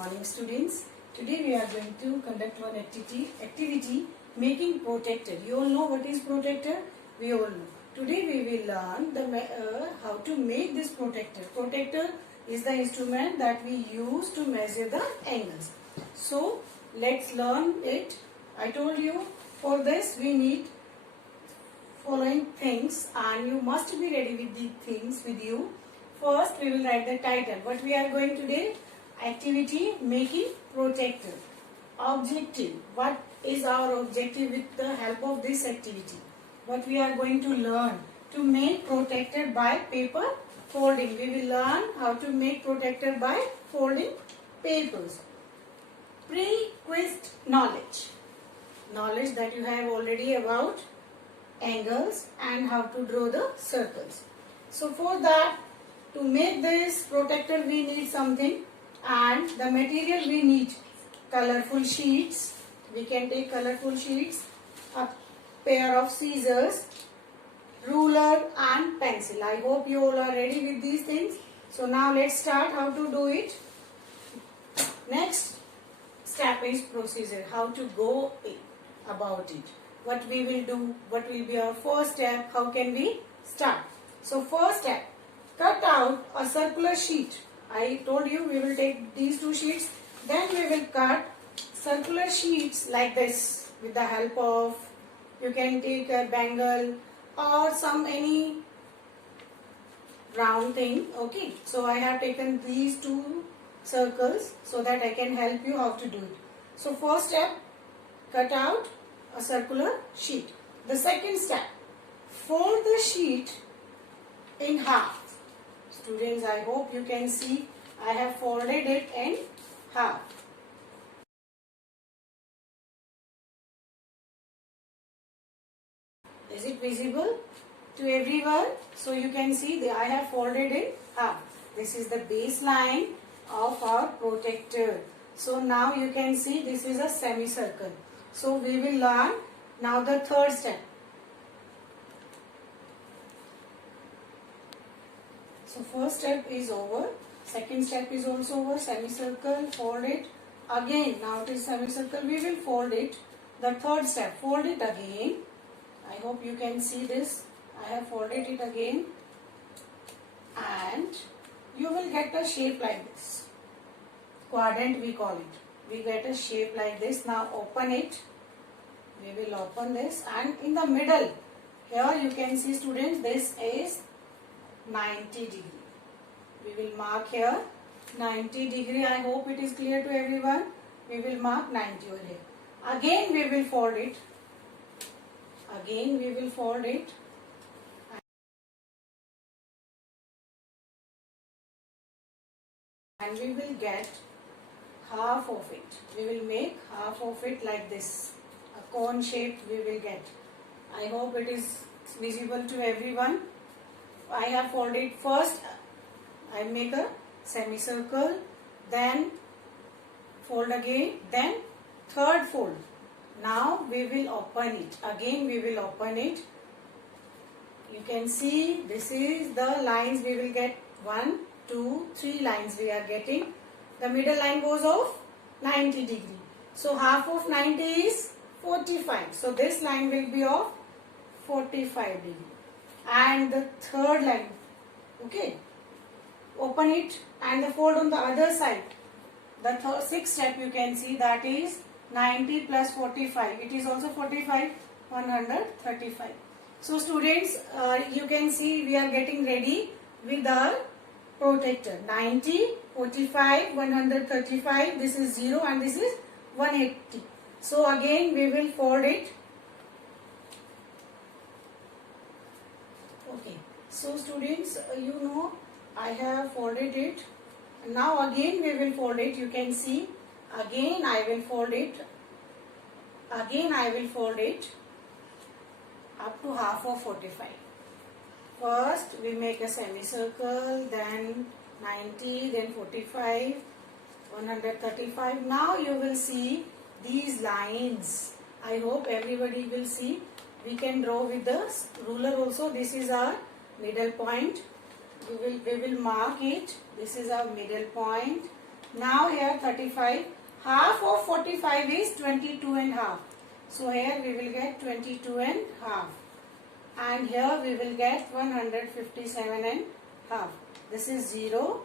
morning students. Today we are going to conduct one activity making protector. You all know what is protector? We all know. Today we will learn how to make this protector. Protector is the instrument that we use to measure the angles. So let's learn it. I told you for this we need following things and you must be ready with the things with you. First we will write the title. What we are going today? Activity making protector. Objective. What is our objective with the help of this activity? What we are going to learn? To make protector by paper folding. We will learn how to make protector by folding papers. Prerequisite knowledge. Knowledge that you have already about angles and how to draw the circles. So for that, to make this protector we need something, and the material we need colorful sheets. We can take colorful sheets, a pair of scissors, ruler and pencil. I hope you all are ready with these things. So now let's start how to do it. Next step is procedure, how to go about it. What we will do, what will be our first step, how can we start. So first step, cut out a circular sheet. I told you we will take these two sheets, then we will cut circular sheets like this with the help of, you can take a bangle or any round thing. Okay, so I have taken these two circles so that I can help you how to do it. So first step, cut out a circular sheet. The second step, fold the sheet in half. Students, I hope you can see I have folded it in half. Is it visible to everyone? So you can see that I have folded in half. This is the baseline of our protector. So now you can see this is a semicircle. So we will learn now the third step. So first step is over, second step is also over, semicircle, fold it again. Now it is semicircle, we will fold it. The third step, fold it again. I hope you can see this. I have folded it again and you will get a shape like this. Quadrant we call it. We get a shape like this. Now open it. We will open this and in the middle, here you can see students, this is 90 degree. We will mark here 90 degree. I hope it is clear to everyone. We will mark 90 over here. Again we will fold it. Again we will fold it. And we will get half of it. We will make half of it like this. A cone shape we will get. I hope it is visible to everyone. I have folded first, I make a semicircle, then fold again, then third fold. Now we will open it. Again we will open it. You can see this is the lines we will get. 1, 2, 3 lines we are getting. The middle line goes off 90 degree. So half of 90 is 45. So this line will be of 45 degree. And the third line, okay, open it and the fold on the other side. The sixth step you can see, that is 90 plus 45. It is also 45, 135. So students, you can see we are getting ready with our protector. 90, 45, 135. This is 0 and this is 180. So again we will fold it. Okay, so students, you know I have folded it. Now again we will fold it. You can see again I will fold it. Again I will fold it up to half of 45. First we make a semicircle, then 90, then 45, 135. Now you will see these lines. I hope everybody will see. We can draw with the ruler also. This is our middle point. We will mark it. This is our middle point. Now here 35. Half of 45 is 22 and half. So here we will get 22 and half. And here we will get 157 and half. This is 0.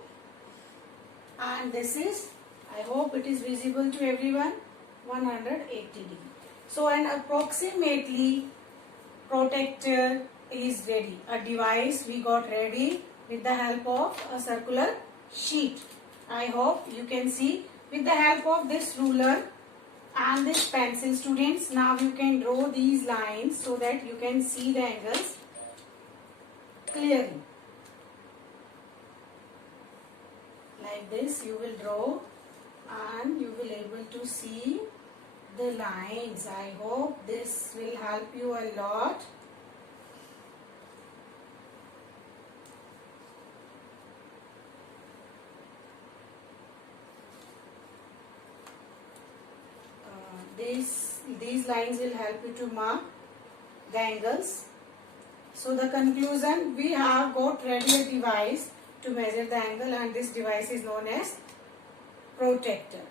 And this is, I hope it is visible to everyone, 180 degree. So an approximately protector is ready. A device we got ready with the help of a circular sheet. I hope you can see with the help of this ruler and this pencil, students. Now you can draw these lines so that you can see the angles clearly. Like this you will draw and you will able to see the lines. I hope this will help you a lot. These lines will help you to mark the angles. So the conclusion, we have got ready a device to measure the angle, and this device is known as protractor.